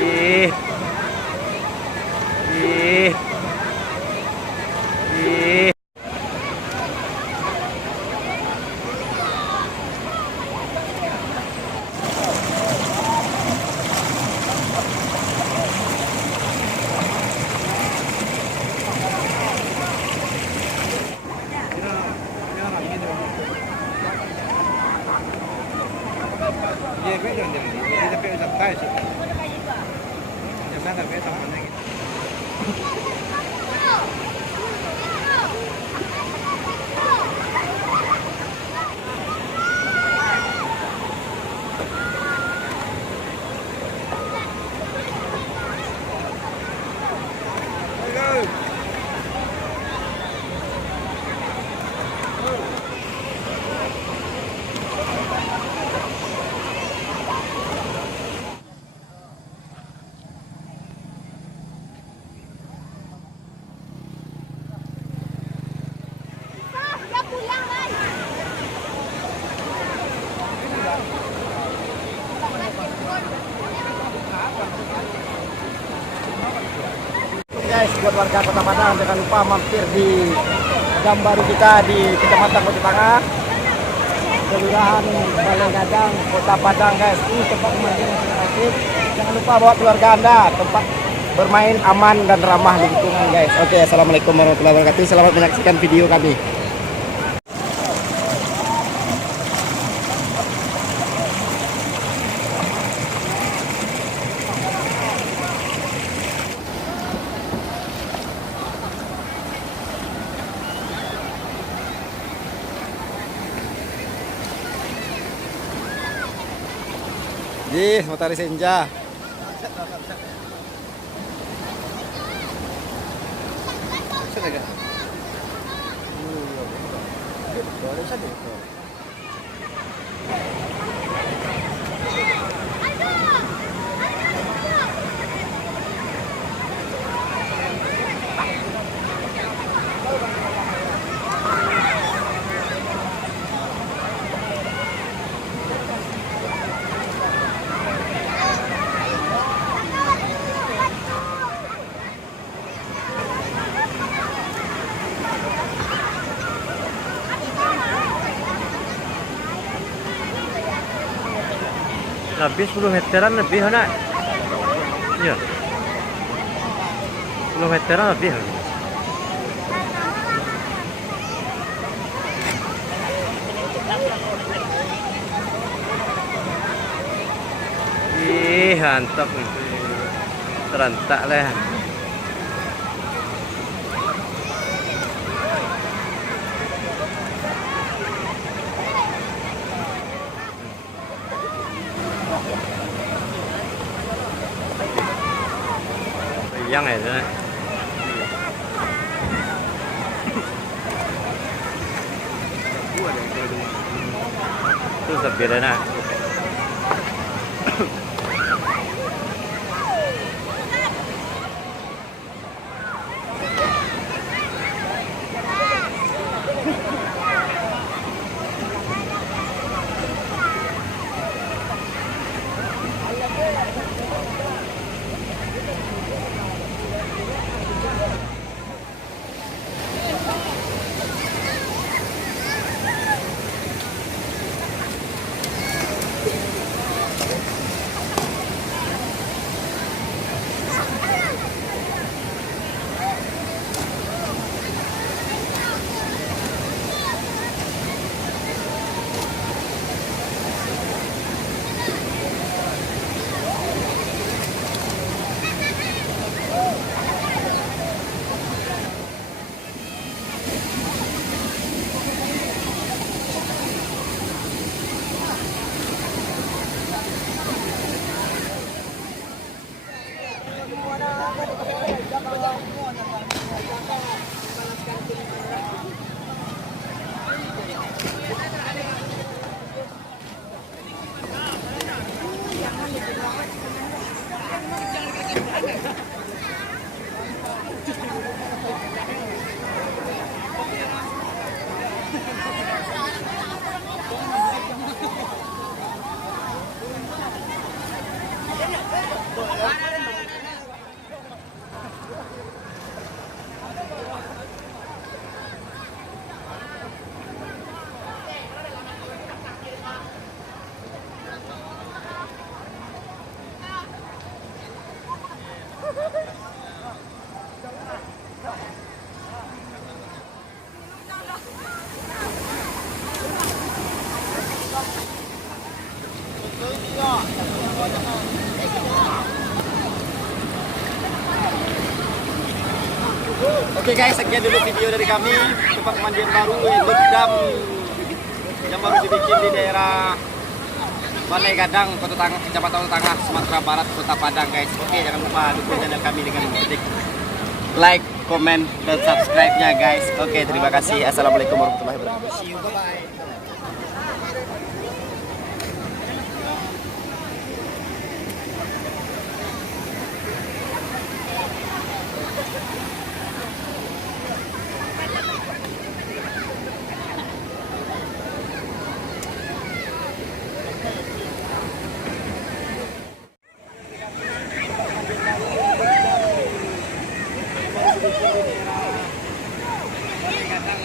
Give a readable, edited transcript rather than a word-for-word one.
Ih. Ih. Ih. Iya, gue jangan jadi ini tapi santai sih. Yang sana gue sama gitu. Guys, buat warga Kota Padang jangan lupa mampir di jam baru kita di Kecamatan Kota Tengah, Kelurahan Balai Kota Padang guys. Ini tempat pemandian aktif. Jangan lupa bawa keluarga Anda, tempat bermain aman dan ramah lingkungan guys. Oke, assalamualaikum warahmatullahi wabarakatuh. Selamat menyaksikan video kami. Ih, Matahari Senja. Lebih 10 meteran lebih nak. Iya. 10 meteran lebih. Ih, mantap itu. Terentak lah. Yang ya. Itu sebelahnya. Oke guys, sekian dulu video dari kami. Tempat pemandian baru yaitu dam yang baru dibikin di daerah Balai Gadang, Kota Tangah, Kecamatan Tangah, Sumatera Barat, Kota Padang guys. Oke, jangan lupa dukung channel kami dengan klik like, comment, dan subscribe-nya guys. Oke, terima kasih. Assalamualaikum warahmatullahi wabarakatuh. See you, bye-bye. Di daerah Balai Gadang,